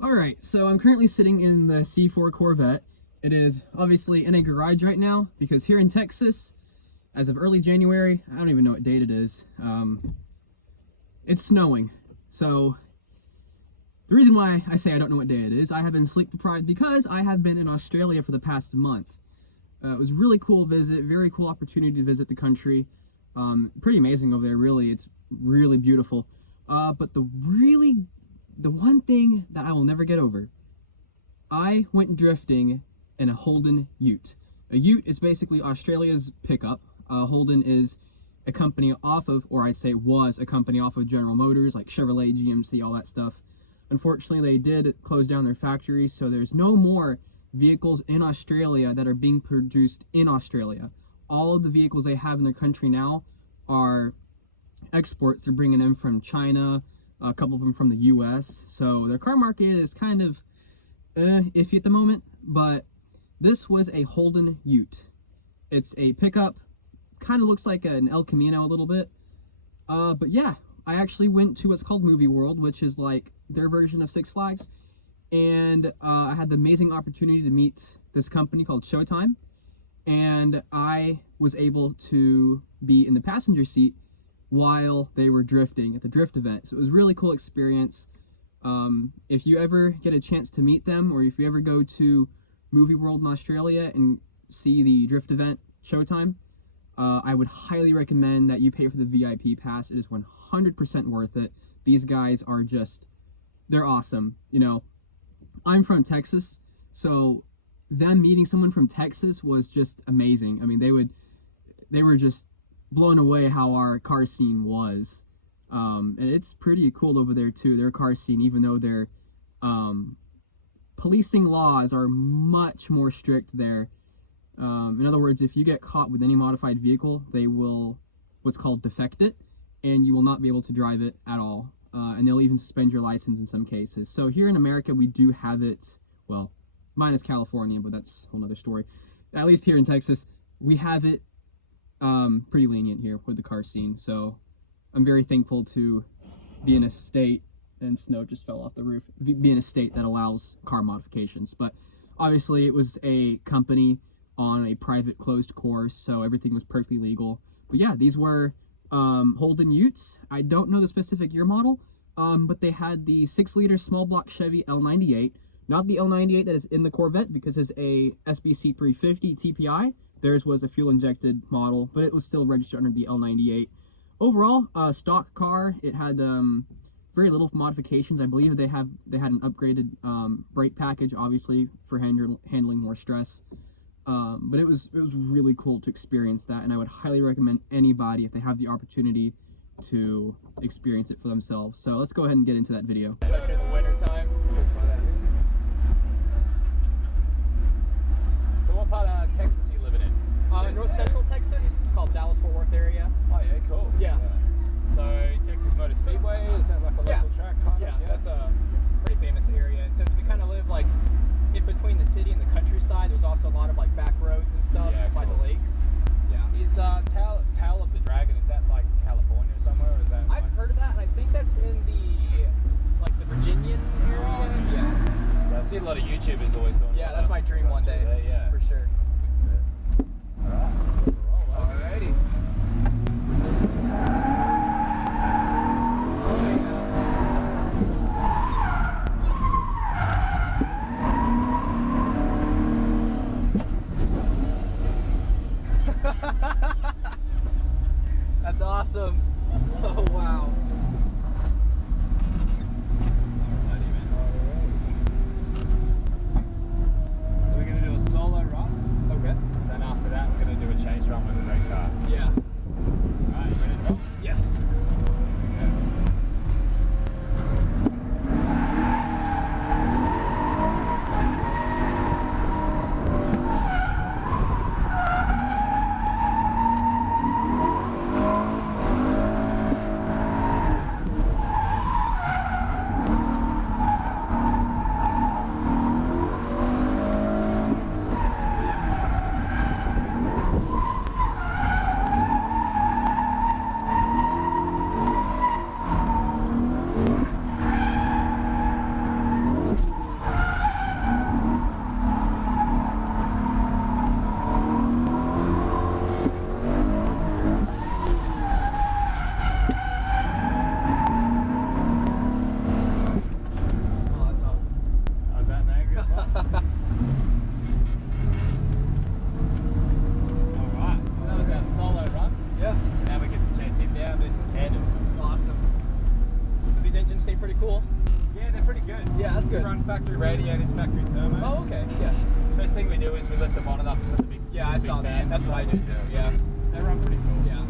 Alright, so I'm currently sitting in the C4 Corvette. It is obviously in a garage right now because here in Texas, as of early January, I don't even know what date it is, it's snowing. So the reason why I say I don't know what day it is, I have been sleep deprived because I have been in Australia for the past month. It was a really cool visit, very cool opportunity to visit the country. Pretty amazing over there, really. It's really beautiful. But the one thing that I will never get over, I went drifting in a Holden Ute. A Ute is basically Australia's pickup. Holden is a company off of, or I'd say was a company off of General Motors, like Chevrolet, GMC, all that stuff. Unfortunately, they did close down their factories, so there's no more vehicles in Australia that are being produced in Australia. All of the vehicles they have in their country now are exports. They're bringing them from China, a couple of them from the US. So their car market is kind of iffy at the moment, but this was a Holden Ute. It's a pickup, kind of looks like an El Camino a little bit. But yeah, I actually went to what's called Movie World, which is like their version of Six Flags. And I had the amazing opportunity to meet this company called Showtime. And I was able to be in the passenger seat while they were drifting at the drift event. So it was a really cool experience. If you ever get a chance to meet them, or if you ever go to Movie World in Australia and see the drift event Showtime, I would highly recommend that you pay for the VIP pass. It is 100% worth it. These guys are just, they're awesome. You know, I'm from Texas, so them meeting someone from Texas was just amazing. I mean, they were just blown away how our car scene was. And it's pretty cool over there too, their car scene, even though their policing laws are much more strict there. In other words, if you get caught with any modified vehicle, they will what's called defect it, and you will not be able to drive it at all. And they'll even suspend your license in some cases. So here in America, we do have it, well, minus California, but that's a whole nother story. At least here in Texas, we have it pretty lenient here with the car scene. So I'm very thankful to be in a state, and snow just fell off the roof, be in a state that allows car modifications. But obviously it was a company on a private closed course, so everything was perfectly legal. But yeah, these were Holden Utes. I don't know the specific year model, but they had the 6-liter small block Chevy L98, not the L98 that is in the Corvette, because it's a SBC 350 TPI. Theirs was a fuel injected model, but it was still registered under the L98. Overall, stock car. It had very little modifications. I believe they had an upgraded brake package, obviously for handling more stress. But it was really cool to experience that, and I would highly recommend anybody, if they have the opportunity, to experience it for themselves. So let's go ahead and get into that video. Especially in the winter time. So what part of Texas are you living in? North Central Texas. It's called Dallas-Fort Worth area. Oh yeah, cool. Yeah. So Texas Motor Speedway, is that like a local track kind of? Yeah, that's a pretty famous area. And since we kind of live like in between the city and the countryside, there's also a lot of like back roads and stuff by the lakes. Yeah. Is Tail of the Dragon, is that like California or somewhere, or is that? I've heard of that, and I think that's in the like the Virginian area. Yeah, I see a lot of YouTubers always doing. Yeah, that's my dream one day. There, yeah, for sure. All right, let's go for a roll. Alrighty. That's awesome. Oh wow. So we're gonna do a solo run. Yeah, that's good. We run factory radiators, factory thermos. Oh, okay. Yeah. First thing we do is we lift the bonnet up to the big. Yeah, I big saw that. fans. That's what I do too. Yeah. They run pretty cool. Yeah.